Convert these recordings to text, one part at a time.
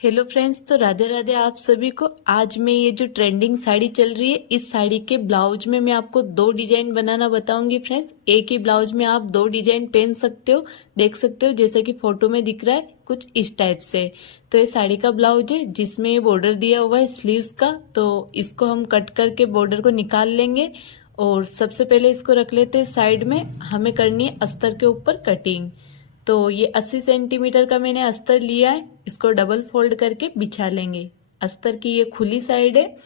Hello friends, तो राधे राधे आप सभी को। आज मैं ये जो ट्रेंडिंग साड़ी चल रही है, इस साड़ी के ब्लाउज में मैं आपको दो डिजाइन बनाना बताऊंगी फ्रेंड्स। एक ही ब्लाउज में आप दो डिजाइन पहन सकते हो, देख सकते हो जैसे कि फोटो में दिख रहा है कुछ इस टाइप से। तो ये साड़ी का ब्लाउज है जिसमें ये बॉर्डर दिया हुआ है स्लीव्स का। तो इसको हम कट करके बॉर्डर को निकाल लेंगे और सबसे पहले इसको रख लेते हैं साइड में। हमें करनी है अस्तर के ऊपर कटिंग। तो ये 80 सेंटीमीटर का मैंने अस्तर लिया है, इसको डबल फोल्ड करके बिछा लेंगे। अस्तर की ये खुली साइड है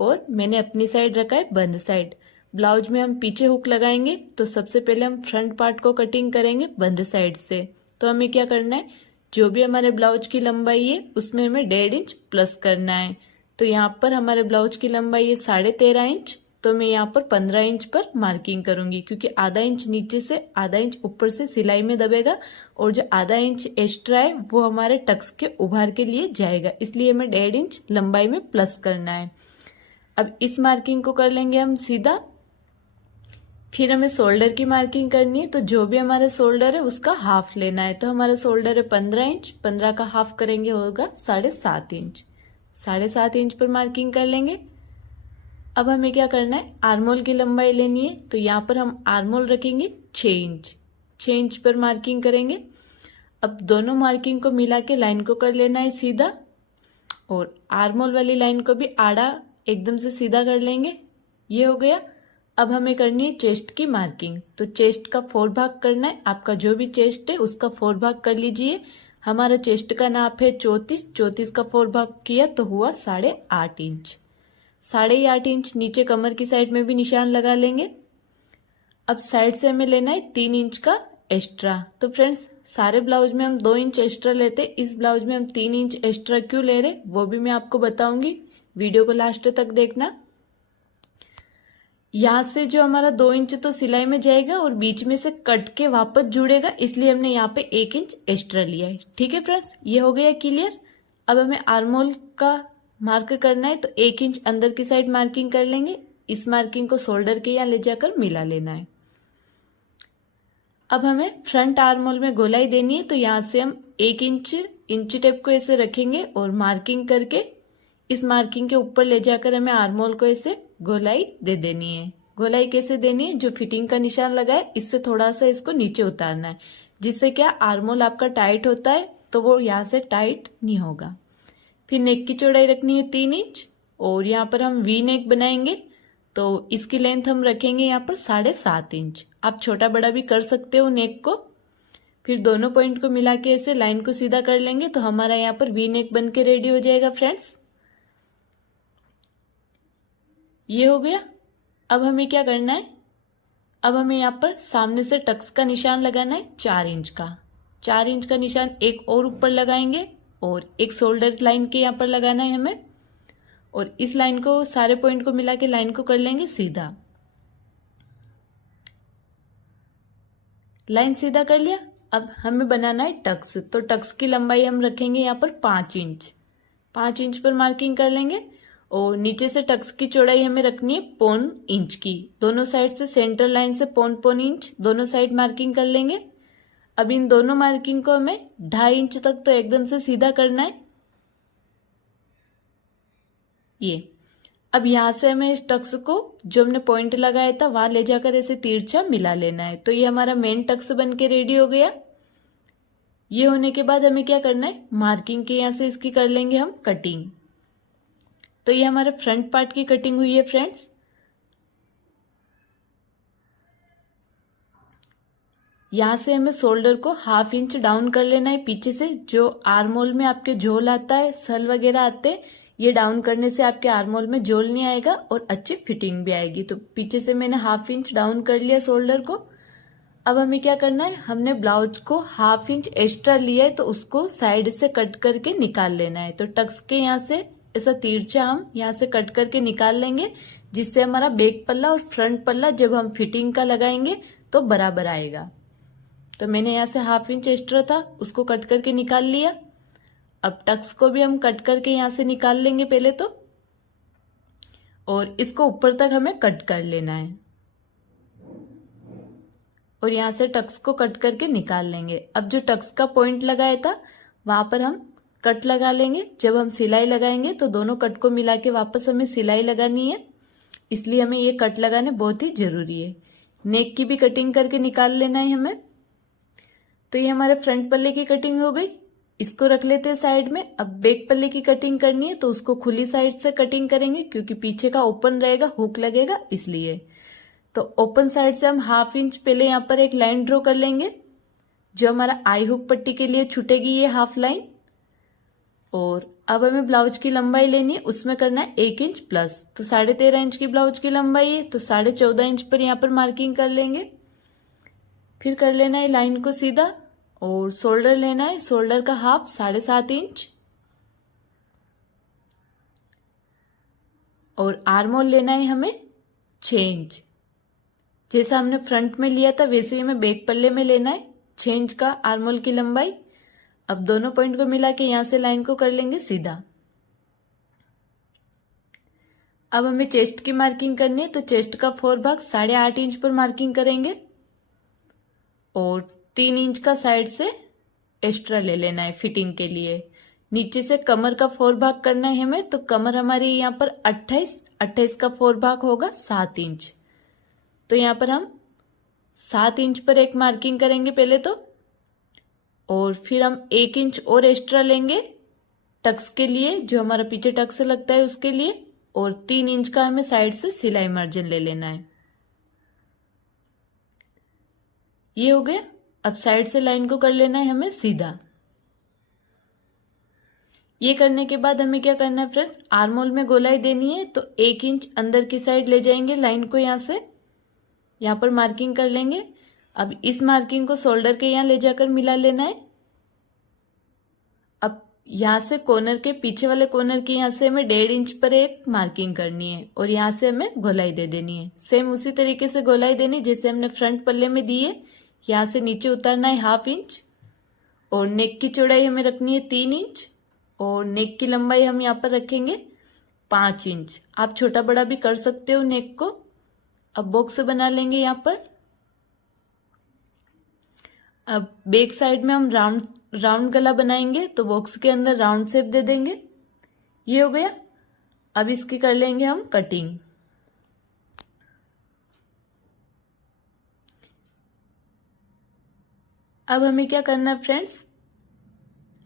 और मैंने अपनी साइड रखा है बंद साइड। ब्लाउज में हम पीछे हुक लगाएंगे, तो सबसे पहले हम फ्रंट पार्ट को कटिंग करेंगे बंद साइड से। तो हमें क्या करना है, जो भी हमारे ब्लाउज की लंबाई है उसमें हमें 1.5 इंच प्लस करना है। तो यहाँ पर हमारे ब्लाउज की लंबाई है 13.5 इंच, तो मैं यहाँ पर 15 इंच पर मार्किंग करूंगी, क्योंकि आधा इंच नीचे से आधा इंच ऊपर से सिलाई में दबेगा और जो आधा इंच एक्स्ट्रा है वो हमारे टक्स के उभार के लिए जाएगा, इसलिए हमें 1.5 इंच लंबाई में प्लस करना है। अब इस मार्किंग को कर लेंगे हम सीधा। फिर हमें शोल्डर की मार्किंग करनी है, तो जो भी हमारा शोल्डर है उसका हाफ लेना है। तो हमारा शोल्डर है 15 इंच, 15 का हाफ करेंगे होगा 7.5 इंच। 7.5 इंच पर मार्किंग कर लेंगे। अब हमें क्या करना है, आर्मोल की लंबाई लेनी है। तो यहाँ पर हम आर्मोल रखेंगे 6 इंच। 6 इंच पर मार्किंग करेंगे। अब दोनों मार्किंग को मिला के लाइन को कर लेना है सीधा, और आर्मोल वाली लाइन को भी आड़ा एकदम से सीधा कर लेंगे। ये हो गया। अब हमें करनी है चेस्ट की मार्किंग। तो चेस्ट का 4 भाग करना है। आपका जो भी चेस्ट है उसका 4 भाग कर लीजिए। हमारा चेस्ट का नाप है 34। 34 का 4 भाग किया तो हुआ 8.5 इंच। 8.5 इंच नीचे कमर की साइड में भी निशान लगा लेंगे। अब साइड से हमें लेना है 3 इंच का एक्स्ट्रा। तो फ्रेंड्स, सारे ब्लाउज में हम 2 इंच एक्स्ट्रा लेते, इस ब्लाउज में हम 3 इंच एक्स्ट्रा क्यों ले रहे वो भी मैं आपको बताऊंगी। वीडियो को लास्ट तक देखना। यहाँ से जो हमारा 2 इंच तो सिलाई में जाएगा और बीच में से कट के वापस जुड़ेगा, इसलिए हमने यहाँ पे 1 इंच एक्स्ट्रा लिया है। ठीक है फ्रेंड्स, ये हो गया क्लियर। अब हमें आर्मोल का मार्क करना है, तो 1 इंच अंदर की साइड मार्किंग कर लेंगे। इस मार्किंग को शोल्डर के यहाँ ले जाकर मिला लेना है। अब हमें फ्रंट आर्मोल में गोलाई देनी है, तो यहाँ से हम 1 इंच टेप को ऐसे रखेंगे और मार्किंग करके इस मार्किंग के ऊपर ले जाकर हमें आर्मोल को ऐसे गोलाई दे देनी है। गोलाई कैसे देनी है, जो फिटिंग का निशान लगा है इससे थोड़ा सा इसको नीचे उतारना है, जिससे क्या आर्मोल आपका टाइट होता है तो वो यहाँ से टाइट नहीं होगा। फिर नेक की चौड़ाई रखनी है 3 इंच, और यहाँ पर हम वी नेक बनाएंगे, तो इसकी लेंथ हम रखेंगे यहाँ पर 7.5 इंच। आप छोटा बड़ा भी कर सकते हो नेक को। फिर दोनों पॉइंट को मिला के ऐसे लाइन को सीधा कर लेंगे, तो हमारा यहाँ पर वी नेक बन के रेडी हो जाएगा फ्रेंड्स। ये हो गया। अब हमें क्या करना है, अब हमें यहाँ पर सामने से टक्स का निशान लगाना है 4 इंच का। 4 इंच का निशान एक और ऊपर लगाएंगे और एक शोल्डर लाइन के यहाँ पर लगाना है हमें, और इस लाइन को सारे पॉइंट को मिला के लाइन को कर लेंगे सीधा। लाइन सीधा कर लिया। अब हमें बनाना है टक्स, तो टक्स की लंबाई हम रखेंगे यहाँ पर 5 इंच। 5 इंच पर मार्किंग कर लेंगे, और नीचे से टक्स की चौड़ाई हमें रखनी है 1.25 इंच की। दोनों साइड से सेंटर लाइन से 1.25 इंच दोनों साइड मार्किंग कर लेंगे। अब इन दोनों मार्किंग को हमें 2.5 इंच तक तो एकदम से सीधा करना है। ये अब यहाँ से हमें इस टक्स को जो हमने पॉइंट लगाया था वहां ले जाकर ऐसे तिरछा मिला लेना है। तो ये हमारा मेन टक्स बन के रेडी हो गया। ये होने के बाद हमें क्या करना है, मार्किंग के यहाँ से इसकी कर लेंगे हम कटिंग। तो ये हमारे फ्रंट पार्ट की कटिंग हुई है फ्रेंड्स। यहाँ से हमें शोल्डर को 1/2 इंच डाउन कर लेना है पीछे से। जो आर्मोल में आपके झोल आता है, सल वगैरह आते हैं, ये डाउन करने से आपके आर्मोल में झोल नहीं आएगा और अच्छी फिटिंग भी आएगी। तो पीछे से मैंने 1/2 इंच डाउन कर लिया शोल्डर को। अब हमें क्या करना है, हमने ब्लाउज को 1/2 इंच एक्स्ट्रा लिया है, तो उसको साइड से कट करके निकाल लेना है। तो टक्स के यहाँ से ऐसा तिरछा हम यहाँ से कट करके निकाल लेंगे, जिससे हमारा बैक पल्ला और फ्रंट पल्ला जब हम फिटिंग का लगाएंगे तो बराबर आएगा। तो मैंने यहाँ से 1/2 इंच एक्स्ट्रा था उसको कट करके निकाल लिया। अब टक्स को भी हम कट करके यहाँ से निकाल लेंगे पहले तो, और इसको ऊपर तक हमें कट कर लेना है, और यहाँ से टक्स को कट करके निकाल लेंगे। अब जो टक्स का पॉइंट लगाया था वहां पर हम कट लगा लेंगे। जब हम सिलाई लगाएंगे तो दोनों कट को मिला के वापस हमें सिलाई लगानी है, इसलिए हमें ये कट लगाने बहुत ही जरूरी है। नेक की भी कटिंग करके निकाल लेना है हमें। तो ये हमारे फ्रंट पल्ले की कटिंग हो गई, इसको रख लेते हैं साइड में। अब बैक पल्ले की कटिंग करनी है तो उसको खुली साइड से कटिंग करेंगे, क्योंकि पीछे का ओपन रहेगा, हुक लगेगा इसलिए। तो ओपन साइड से हम 1/2 इंच पहले यहाँ पर एक लाइन ड्रॉ कर लेंगे, जो हमारा आई हुक पट्टी के लिए छूटेगी ये 1/2 लाइन। और अब हमें ब्लाउज की लंबाई लेनी है, उसमें करना है 1 इंच प्लस। तो 13.5 इंच की ब्लाउज की लंबाई है, तो 14.5 इंच पर यहाँ पर मार्किंग कर लेंगे। फिर कर लेना है लाइन को सीधा, और शोल्डर लेना है, शोल्डर का हाफ 7.5 इंच। और आर्म होल लेना है हमें 6 इंच। जैसा हमने फ्रंट में लिया था वैसे ही हमें बैक पल्ले में लेना है 6 इंच का आर्म होल की लंबाई। अब दोनों पॉइंट को मिला के यहां से लाइन को कर लेंगे सीधा। अब हमें चेस्ट की मार्किंग करनी है, तो चेस्ट का 4 भाग 8.5 इंच पर मार्किंग करेंगे, और 3 इंच का साइड से एक्स्ट्रा ले लेना है फिटिंग के लिए। नीचे से कमर का 4 भाग करना है हमें, तो कमर हमारी यहाँ पर 28 का 4 भाग होगा 7 इंच। तो यहाँ पर हम 7 इंच पर एक मार्किंग करेंगे पहले तो, और फिर हम 1 इंच और एक्स्ट्रा लेंगे टक्स के लिए, जो हमारा पीछे टक्स लगता है उसके लिए, और 3 इंच का हमें साइड से सिलाई मार्जिन ले लेना है। ये हो गया। अब साइड से लाइन को कर लेना है हमें सीधा। ये करने के बाद हमें क्या करना है फ्रेंड्स, आर्म होल में गोलाई देनी है, तो 1 इंच अंदर की साइड ले जाएंगे लाइन को, यहां से यहां पर मार्किंग कर लेंगे। अब इस मार्किंग को शोल्डर के यहां ले जाकर मिला लेना है। अब यहां से कॉर्नर के पीछे वाले कॉर्नर की यहां से हमें 1.5 इंच पर एक मार्किंग करनी है, और यहां से हमें गोलाई दे देनी है। सेम उसी तरीके से गोलाई देनी जैसे हमने फ्रंट पल्ले में दी है। यहां से नीचे उतारना है 1/2 इंच, और नेक की चौड़ाई हमें रखनी है 3 इंच, और नेक की लंबाई हम यहाँ पर रखेंगे 5 इंच। आप छोटा बड़ा भी कर सकते हो नेक को। अब बॉक्स बना लेंगे यहाँ पर। अब बैक साइड में हम राउंड गला बनाएंगे, तो बॉक्स के अंदर राउंड शेप दे देंगे। ये हो गया। अब इसकी कर लेंगे हम कटिंग। अब हमें क्या करना है फ्रेंड्स,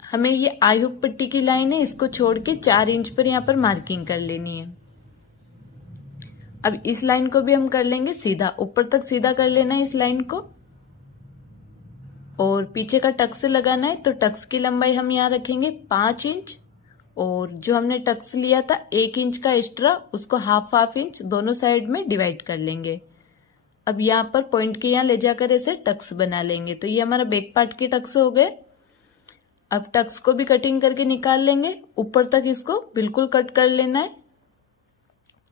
हमें ये आई हुक पट्टी की लाइन है, इसको छोड़ के 4 इंच पर यहाँ पर मार्किंग कर लेनी है। अब इस लाइन को भी हम कर लेंगे सीधा, ऊपर तक सीधा कर लेना है इस लाइन को, और पीछे का टक्स लगाना है। तो टक्स की लंबाई हम यहाँ रखेंगे 5 इंच, और जो हमने टक्स लिया था 1 इंच का एक्स्ट्रा, उसको हाफ इंच दोनों साइड में डिवाइड कर लेंगे। अब यहाँ पर पॉइंट के यहाँ ले जाकर ऐसे टक्स बना लेंगे। तो ये हमारा बैक पार्ट के टक्स हो गए। अब टक्स को भी कटिंग करके निकाल लेंगे, ऊपर तक इसको बिल्कुल कट कर लेना है।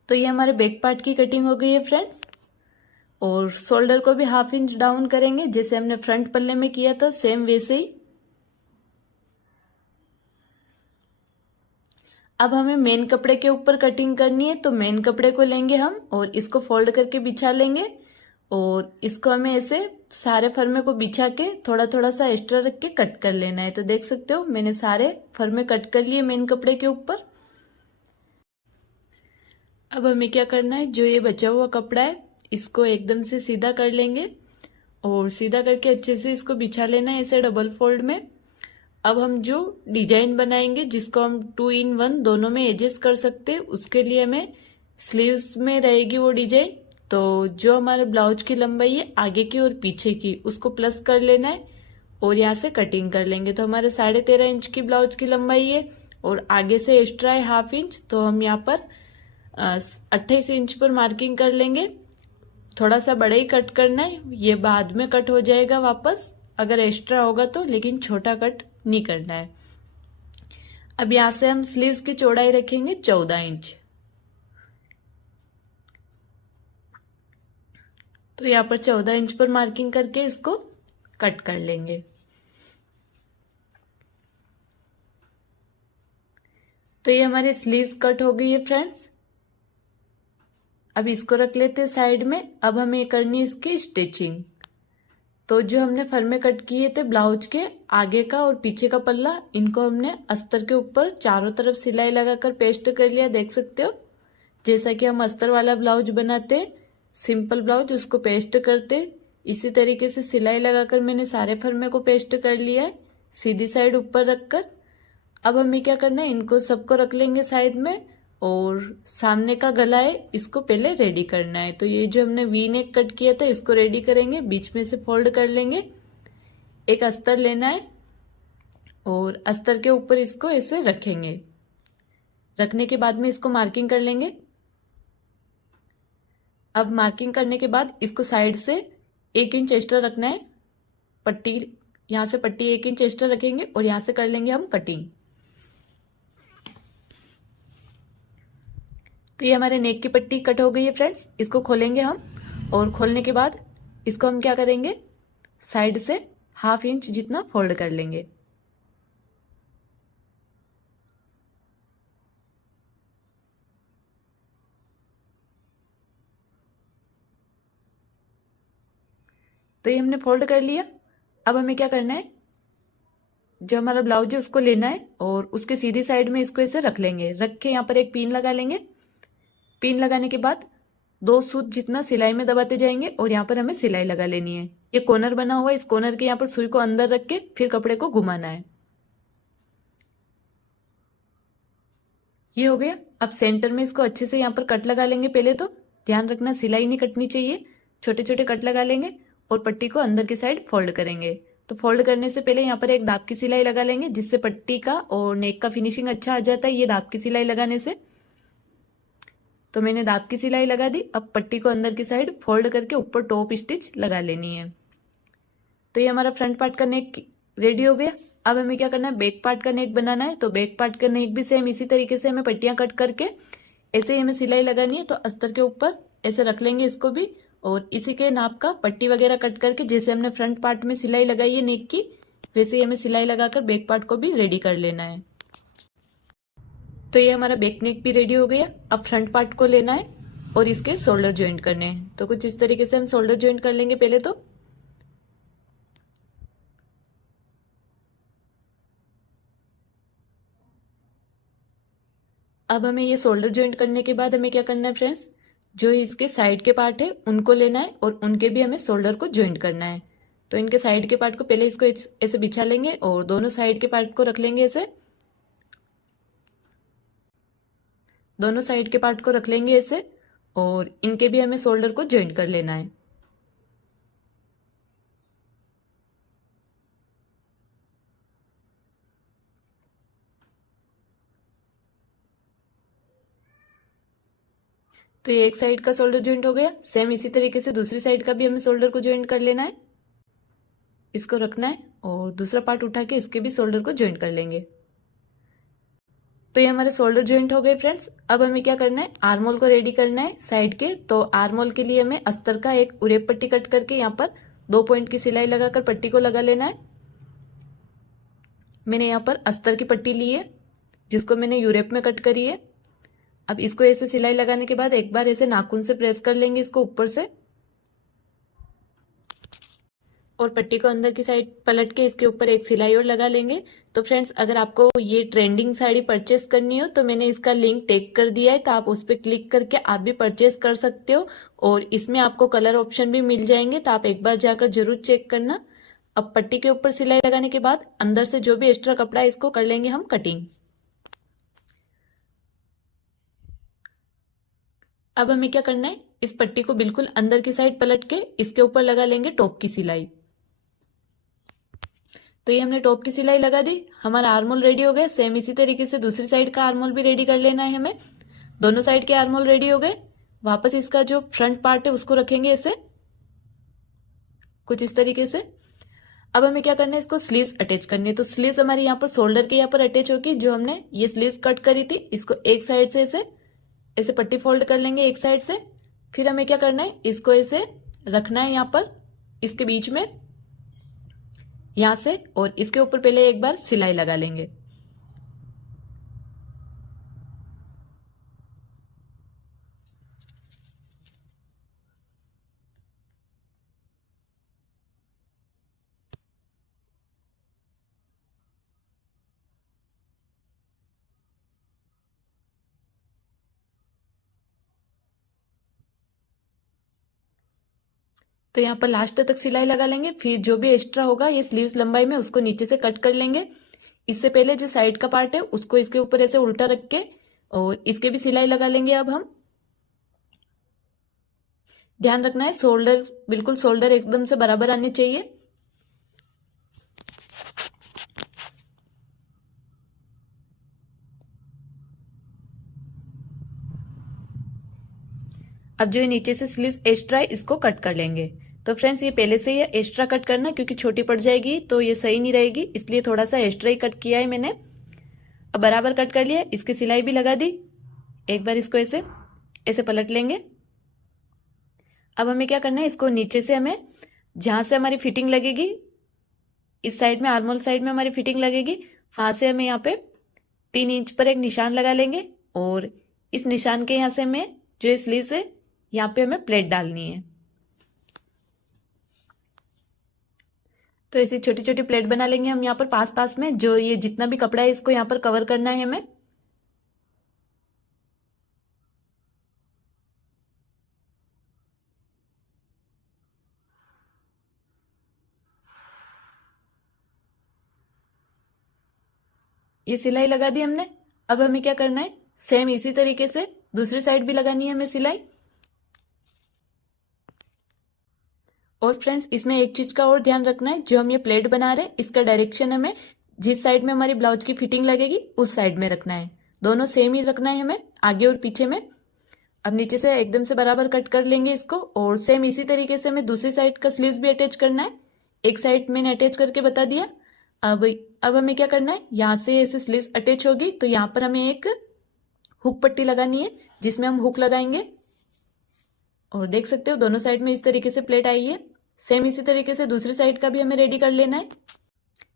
तो ये हमारे बैक पार्ट की कटिंग हो गई है फ्रेंड्स। और शोल्डर को भी 1/2 इंच डाउन करेंगे, जैसे हमने फ्रंट पल्ले में किया था सेम वैसे ही। अब हमें मेन कपड़े के ऊपर कटिंग करनी है, तो मेन कपड़े को लेंगे हम और इसको फोल्ड करके बिछा लेंगे, और इसको हमें ऐसे सारे फर्मे को बिछा के थोड़ा थोड़ा सा एक्स्ट्रा रख के कट कर लेना है। तो देख सकते हो मैंने सारे फर्मे कट कर लिए मेन कपड़े के ऊपर। अब हमें क्या करना है, जो ये बचा हुआ कपड़ा है इसको एकदम से सीधा कर लेंगे, और सीधा करके अच्छे से इसको बिछा लेना है ऐसे डबल फोल्ड में। अब हम जो डिजाइन बनाएंगे, जिसको हम 2 in 1 दोनों में एडजस्ट कर सकते हैं, उसके लिए हमें स्लीव्स में रहेगी वो डिजाइन। तो जो हमारे ब्लाउज की लंबाई है आगे की और पीछे की, उसको प्लस कर लेना है और यहाँ से कटिंग कर लेंगे। तो हमारे 13.5 इंच की ब्लाउज की लंबाई है, और आगे से एक्स्ट्रा है 1/2 इंच, तो हम यहाँ पर 28 इंच पर मार्किंग कर लेंगे। थोड़ा सा बड़ा ही कट करना है, ये बाद में कट हो जाएगा वापस अगर एक्स्ट्रा होगा तो, लेकिन छोटा कट नहीं करना है। अब यहाँ से हम स्लीव्स की चौड़ाई रखेंगे 14 इंच। तो यहाँ पर 14 इंच पर मार्किंग करके इसको कट कर लेंगे। तो ये हमारे स्लीव्स कट हो गई है फ्रेंड्स। अब इसको रख लेते हैं साइड में। अब हमें करनी है इसकी स्टिचिंग। तो जो हमने फर्मे कट किए थे ब्लाउज के आगे का और पीछे का पल्ला, इनको हमने अस्तर के ऊपर चारों तरफ सिलाई लगाकर पेस्ट कर लिया, देख सकते हो। जैसा कि हम अस्तर वाला ब्लाउज बनाते, सिंपल ब्लाउज, उसको पेस्ट करते, इसी तरीके से सिलाई लगाकर मैंने सारे फर्मे को पेस्ट कर लिया है, सीधी साइड ऊपर रखकर। अब हमें क्या करना है, इनको सबको रख लेंगे साइड में, और सामने का गला है इसको पहले रेडी करना है। तो ये जो हमने वी नेक कट किया था इसको रेडी करेंगे, बीच में से फोल्ड कर लेंगे, एक अस्तर लेना है और अस्तर के ऊपर इसको ऐसे रखेंगे। रखने के बाद में इसको मार्किंग कर लेंगे। अब मार्किंग करने के बाद इसको साइड से 1 इंच एक्स्ट्रा रखना है, पट्टी, यहां से पट्टी 1 इंच एक्स्ट्रा रखेंगे और यहां से कर लेंगे हम कटिंग। तो ये हमारे नेक की पट्टी कट हो गई है फ्रेंड्स, इसको खोलेंगे हम, और खोलने के बाद इसको हम क्या करेंगे, साइड से 1/2 इंच जितना फोल्ड कर लेंगे। तो ये हमने फोल्ड कर लिया। अब हमें क्या करना है, जो हमारा ब्लाउज है उसको लेना है और उसके सीधी साइड में इसको ऐसे रख लेंगे। रख के यहाँ पर एक पिन लगा लेंगे। पिन लगाने के बाद 2 सूत जितना सिलाई में दबाते जाएंगे और यहाँ पर हमें सिलाई लगा लेनी है। ये कॉर्नर बना हुआ है, इस कॉर्नर के यहाँ पर सुई को अंदर रख के फिर कपड़े को घुमाना है। ये हो गया। अब सेंटर में इसको अच्छे से यहाँ पर कट लगा लेंगे। पहले तो ध्यान रखना सिलाई नहीं कटनी चाहिए, छोटे छोटे कट लगा लेंगे और पट्टी को अंदर की साइड फोल्ड करेंगे। तो फोल्ड करने से पहले यहाँ पर एक दाब की सिलाई लगा लेंगे, जिससे पट्टी का और नेक का फिनिशिंग अच्छा आ जाता है ये दाब की सिलाई लगाने से। तो मैंने दाब की सिलाई लगा दी। अब पट्टी को अंदर की साइड फोल्ड करके ऊपर टॉप स्टिच लगा लेनी है। तो ये हमारा फ्रंट पार्ट का नेक रेडी हो गया। अब हमें क्या करना है, बैक पार्ट का नेक बनाना है। तो बैक पार्ट का नेक भी सेम इसी तरीके से हमें पट्टियां कट करके ऐसे ही हमें सिलाई लगानी है। तो अस्तर के ऊपर ऐसे रख लेंगे इसको भी, और इसी के नाप का पट्टी वगैरह कट करके जैसे हमने फ्रंट पार्ट में सिलाई लगाई है नेक की, वैसे ही हमें सिलाई लगाकर बैक पार्ट को भी रेडी कर लेना है। तो ये हमारा बैक नेक भी रेडी हो गया। अब फ्रंट पार्ट को लेना है और इसके शोल्डर ज्वाइंट करने हैं। तो कुछ इस तरीके से हम शोल्डर ज्वाइंट कर लेंगे पहले तो। अब हमें ये शोल्डर ज्वाइंट करने के बाद हमें क्या करना है फ्रेंड्स, जो इसके साइड के पार्ट है उनको लेना है और उनके भी हमें शोल्डर को ज्वाइंट करना है। तो इनके साइड के पार्ट को पहले इसको ऐसे बिछा लेंगे और दोनों साइड के पार्ट को रख लेंगे ऐसे, दोनों साइड के पार्ट को रख लेंगे ऐसे, और इनके भी हमें शोल्डर को ज्वाइंट कर लेना है। तो ये एक साइड का शोल्डर ज्वाइंट हो गया। सेम इसी तरीके से दूसरी साइड का भी हमें शोल्डर को ज्वाइंट कर लेना है। इसको रखना है और दूसरा पार्ट उठा के इसके भी शोल्डर को ज्वाइंट कर लेंगे। तो ये हमारे शोल्डर ज्वाइंट हो गए फ्रेंड्स। अब हमें क्या करना है, आर्मोल को रेडी करना है साइड के। तो आर्मोल के लिए हमें अस्तर का एक उरेप पट्टी कट करके यहाँ पर 2 पॉइंट की सिलाई लगाकर पट्टी को लगा लेना है। मैंने यहाँ पर अस्तर की पट्टी ली है, जिसको मैंने यूरेप में कट करी है। अब इसको ऐसे सिलाई लगाने के बाद एक बार ऐसे नाखून से प्रेस कर लेंगे इसको ऊपर से, और पट्टी को अंदर की साइड पलट के इसके ऊपर एक सिलाई और लगा लेंगे। तो फ्रेंड्स, अगर आपको ये ट्रेंडिंग साड़ी परचेस करनी हो तो मैंने इसका लिंक टैग कर दिया है, तो आप उस पर क्लिक करके आप भी परचेस कर सकते हो, और इसमें आपको कलर ऑप्शन भी मिल जाएंगे, तो आप एक बार जाकर जरूर चेक करना। अब पट्टी के ऊपर सिलाई लगाने के बाद अंदर से जो भी एक्स्ट्रा कपड़ा है इसको कर लेंगे हम कटिंग। अब हमें क्या करना है, इस पट्टी को बिल्कुल अंदर की साइड पलट के इसके ऊपर लगा लेंगे टॉप की सिलाई। तो ये हमने टॉप की सिलाई लगा दी, हमारा आर्मोल रेडी हो गया। सेम इसी तरीके से दूसरी साइड का आर्मोल भी रेडी कर लेना है हमें। दोनों साइड के आर्मोल रेडी हो गए। वापस इसका जो फ्रंट पार्ट है उसको रखेंगे ऐसे, कुछ इस तरीके से। अब हमें क्या करना है, इसको स्लीव्स अटैच करनी है। तो स्लीव्स हमारी यहाँ पर शोल्डर के यहाँ पर अटैच होगी। जो हमने ये स्लीव्स कट करी थी इसको एक साइड से ऐसे ऐसे पट्टी फोल्ड कर लेंगे एक साइड से। फिर हमें क्या करना है, इसको ऐसे रखना है यहाँ पर इसके बीच में, यहां से, और इसके ऊपर पहले एक बार सिलाई लगा लेंगे। तो यहाँ पर लास्ट तक सिलाई लगा लेंगे। फिर जो भी एक्स्ट्रा होगा ये स्लीव्स लंबाई में उसको नीचे से कट कर लेंगे। इससे पहले जो साइड का पार्ट है उसको इसके ऊपर ऐसे उल्टा रख के और इसके भी सिलाई लगा लेंगे। अब हम ध्यान रखना है शोल्डर, बिल्कुल शोल्डर एकदम से बराबर आने चाहिए। अब जो ये नीचे से स्लीव्स एक्स्ट्रा है इसको कट कर लेंगे। तो फ्रेंड्स ये पहले से ये एक्स्ट्रा कट करना क्योंकि छोटी पड़ जाएगी तो ये सही नहीं रहेगी, इसलिए थोड़ा सा एक्स्ट्रा ही कट किया है मैंने। अब बराबर कट कर लिया, इसकी सिलाई भी लगा दी। एक बार इसको ऐसे ऐसे पलट लेंगे। अब हमें क्या करना है, इसको नीचे से हमें जहां से हमारी फिटिंग लगेगी, इस साइड में आर्मोल साइड में हमारी फिटिंग लगेगी, वहां से हमें यहाँ पे 3 इंच पर एक निशान लगा लेंगे और इस निशान के यहाँ से हमें जो स्लीव्स है यहाँ पे हमें प्लेट डालनी है। तो ऐसी छोटी छोटी प्लेट बना लेंगे हम यहाँ पर पास पास में। जो ये जितना भी कपड़ा है इसको यहाँ पर कवर करना है हमें। ये सिलाई लगा दी हमने। अब हमें क्या करना है, सेम इसी तरीके से दूसरी साइड भी लगानी है हमें सिलाई। और फ्रेंड्स इसमें एक चीज का और ध्यान रखना है, जो हम ये प्लेट बना रहे हैं इसका डायरेक्शन हमें जिस साइड में हमारी ब्लाउज की फिटिंग लगेगी उस साइड में रखना है। दोनों सेम ही रखना है हमें, आगे और पीछे में। अब नीचे से एकदम से बराबर कट कर लेंगे इसको और सेम इसी तरीके से हमें दूसरी साइड का स्लीव्स भी अटैच करना है। एक साइड मैंने अटैच करके बता दिया। अब हमें क्या करना है, यहाँ से ऐसे स्लीव्स अटैच होगी तो यहाँ पर हमें एक हुक पट्टी लगानी है जिसमें हम हुक लगाएंगे। और देख सकते हो दोनों साइड में इस तरीके से प्लेट आई है। सेम इसी तरीके से दूसरी साइड का भी हमें रेडी कर लेना है।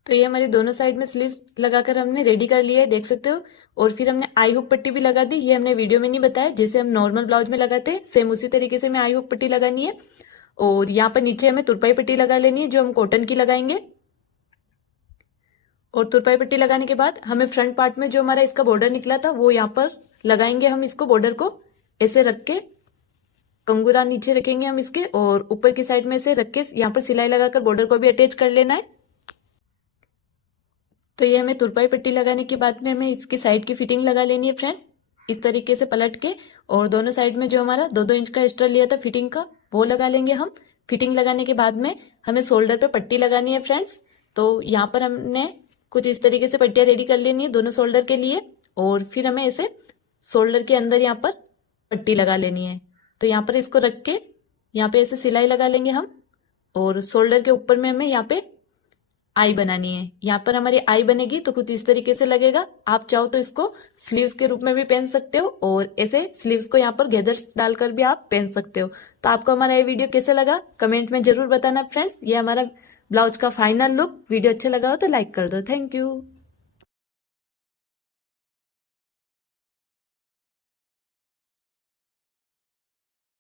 तो ये हमारी दोनों साइड में स्लीव्स लगाकर हमने रेडी कर लिया है, देख सकते हो। और फिर हमने आई हुक पट्टी भी लगा दी। ये हमने वीडियो में नहीं बताया, जैसे हम नॉर्मल ब्लाउज में लगाते हैं सेम उसी तरीके से हमें आई हुक पट्टी लगानी है। और यहाँ पर नीचे हमें तुरपाई पट्टी लगा लेनी है जो हम कॉटन की लगाएंगे। और तुरपाई पट्टी लगाने के बाद हमें फ्रंट पार्ट में जो हमारा इसका बॉर्डर निकला था वो यहाँ पर लगाएंगे हम। इसको बॉर्डर को ऐसे रख के कंगूरा नीचे रखेंगे हम इसके और ऊपर की साइड में से रख के यहाँ पर सिलाई लगाकर बॉर्डर को भी अटैच कर लेना है। तो ये हमें तुरपाई पट्टी लगाने के बाद में हमें इसकी साइड की फिटिंग लगा लेनी है फ्रेंड्स, इस तरीके से पलट के। और दोनों साइड में जो हमारा 2-2 इंच का एक्स्ट्रा लिया था फिटिंग का वो लगा लेंगे हम। फिटिंग लगाने के बाद में हमें शोल्डर पे पट्टी लगानी है फ्रेंड्स। तो यहाँ पर हमने कुछ इस तरीके से पट्टियां रेडी कर लेनी है दोनों शोल्डर के लिए। और फिर हमें ऐसे शोल्डर के अंदर यहाँ पर पट्टी लगा लेनी है। तो यहाँ पर इसको रख के यहाँ पे ऐसे सिलाई लगा लेंगे हम। और शोल्डर के ऊपर में हमें यहाँ पे आई बनानी है। यहाँ पर हमारी आई बनेगी तो कुछ इस तरीके से लगेगा। आप चाहो तो इसको स्लीव्स के रूप में भी पहन सकते हो और ऐसे स्लीव्स को यहाँ पर गैदर्स डालकर भी आप पहन सकते हो। तो आपको हमारा ये वीडियो कैसे लगा कमेंट में जरूर बताना फ्रेंड्स। ये हमारा ब्लाउज का फाइनल लुक। वीडियो अच्छा लगा हो तो लाइक कर दो। Thank you.